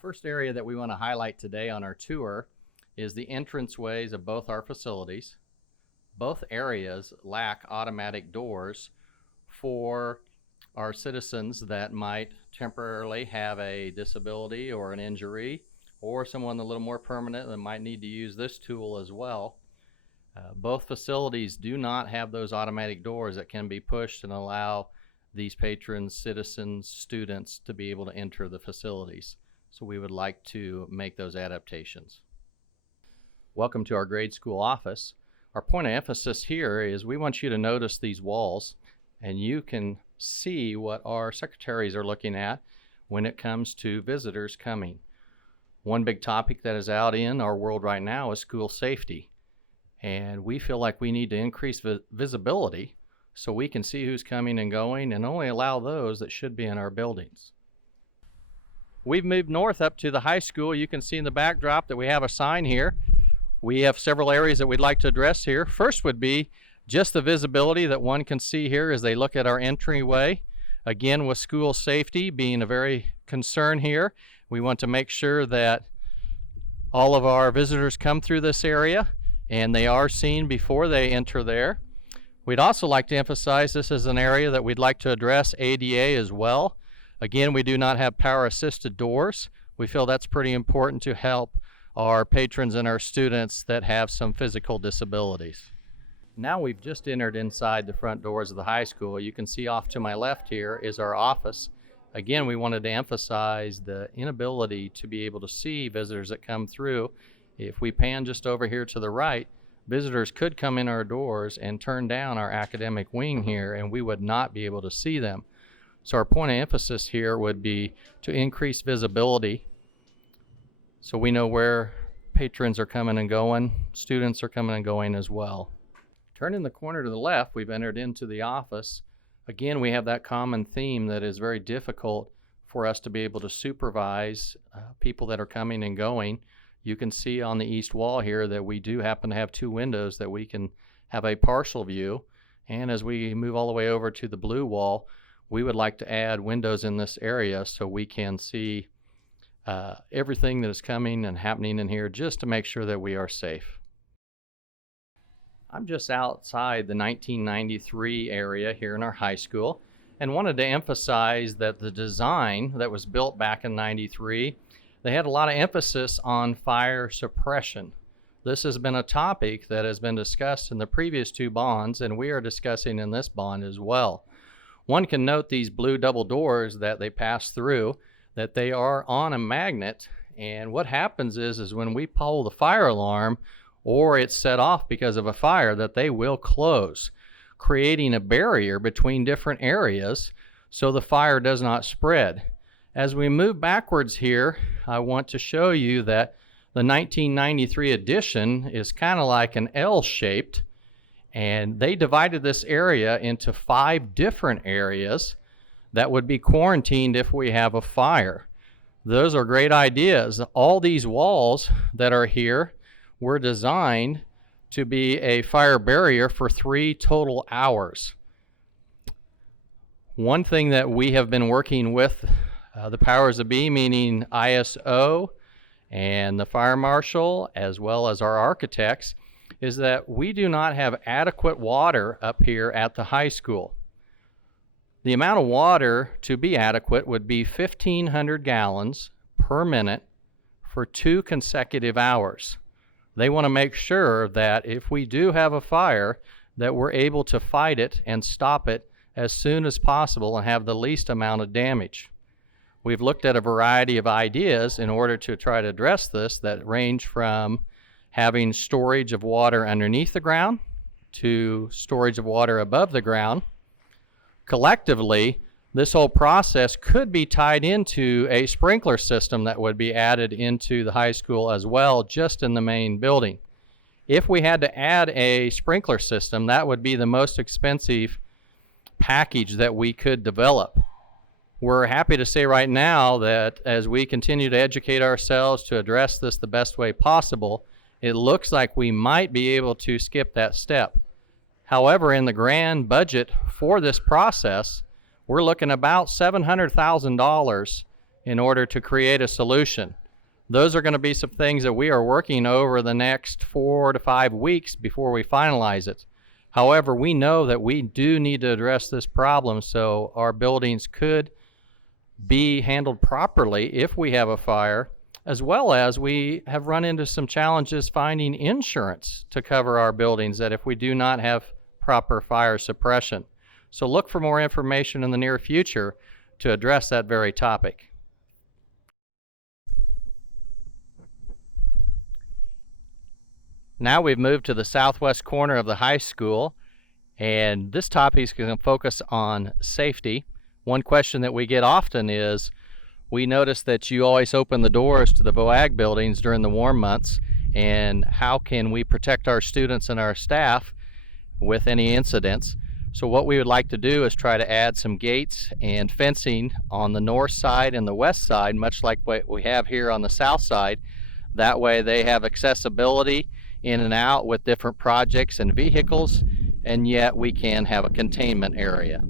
First area that we want to highlight today on our tour is the entranceways of both our facilities. Both areas lack automatic doors for our citizens that might temporarily have a disability or an injury, or someone a little more permanent that might need to use this tool as well. Both facilities do not have those automatic doors that can be pushed and allow these patrons, citizens, students to be able to enter the facilities. So we would like to make those adaptations. Welcome to our grade school office. Our point of emphasis here is we want you to notice these walls, and you can see what our secretaries are looking at when it comes to visitors coming. One big topic that is out in our world right now is school safety. And we feel like we need to increase visibility so we can see who's coming and going and only allow those that should be in our buildings. We've moved north up to the high school. You can see in the backdrop that we have a sign here. We have several areas that we'd like to address here. First would be just the visibility that one can see here as they look at our entryway. Again, with school safety being a very concern here, we want to make sure that all of our visitors come through this area and they are seen before they enter there. We'd also like to emphasize this is an area that we'd like to address ADA as well. Again, we do not have power-assisted doors. We feel that's pretty important to help our patrons and our students that have some physical disabilities. Now we've just entered inside the front doors of the high school. You can see off to my left here is our office. Again, we wanted to emphasize the inability to be able to see visitors that come through. If we pan just over here to the right, visitors could come in our doors and turn down our academic wing here, and we would not be able to see them. So our point of emphasis here would be to increase visibility so we know where patrons are coming and going, students are coming and going as well. Turning the corner to the left, we've entered into the office. Again, we have that common theme that is very difficult for us to be able to supervise people that are coming and going. You can see on the east wall here that we do happen to have two windows that we can have a partial view. And as we move all the way over to the blue wall, we would like to add windows in this area so we can see everything that is coming and happening in here just to make sure that we are safe. I'm just outside the 1993 area here in our high school and wanted to emphasize that the design that was built back in '93, they had a lot of emphasis on fire suppression. This has been a topic that has been discussed in the previous two bonds, and we are discussing in this bond as well. One can note these blue double doors that they pass through, that they are on a magnet, and what happens is when we pull the fire alarm or it's set off because of a fire, that they will close, creating a barrier between different areas so the fire does not spread. As we move backwards here, I want to show you that the 1993 edition is kind of like an L-shaped, and they divided this area into 5 different areas that would be quarantined if we have a fire. Those are great ideas. All these walls that are here were designed to be a fire barrier for 3 total hours. One thing that we have been working with the powers that be, meaning ISO and the fire marshal, as well as our architects, is that we do not have adequate water up here at the high school. The amount of water to be adequate would be 1,500 gallons per minute for 2 consecutive hours. They want to make sure that if we do have a fire, that we're able to fight it and stop it as soon as possible and have the least amount of damage. We've looked at a variety of ideas in order to try to address this that range from having storage of water underneath the ground to storage of water above the ground. Collectively, this whole process could be tied into a sprinkler system that would be added into the high school as well, just in the main building. If we had to add a sprinkler system, that would be the most expensive package that we could develop. We're happy to say right now that as we continue to educate ourselves to address this the best way possible, it looks like we might be able to skip that step. However, in the grand budget for this process, we're looking about $700,000 in order to create a solution. Those are going to be some things that we are working over the next 4 to 5 weeks before we finalize it. However, we know that we do need to address this problem so our buildings could be handled properly if we have a fire, as well as we have run into some challenges finding insurance to cover our buildings that if we do not have proper fire suppression. So look for more information in the near future to address that very topic. Now we've moved to the southwest corner of the high school, and this topic is going to focus on safety. One question that we get often is, we notice that you always open the doors to the VOAG buildings during the warm months, and how can we protect our students and our staff with any incidents? So what we would like to do is try to add some gates and fencing on the north side and the west side, much like what we have here on the south side. That way they have accessibility in and out with different projects and vehicles, and yet we can have a containment area.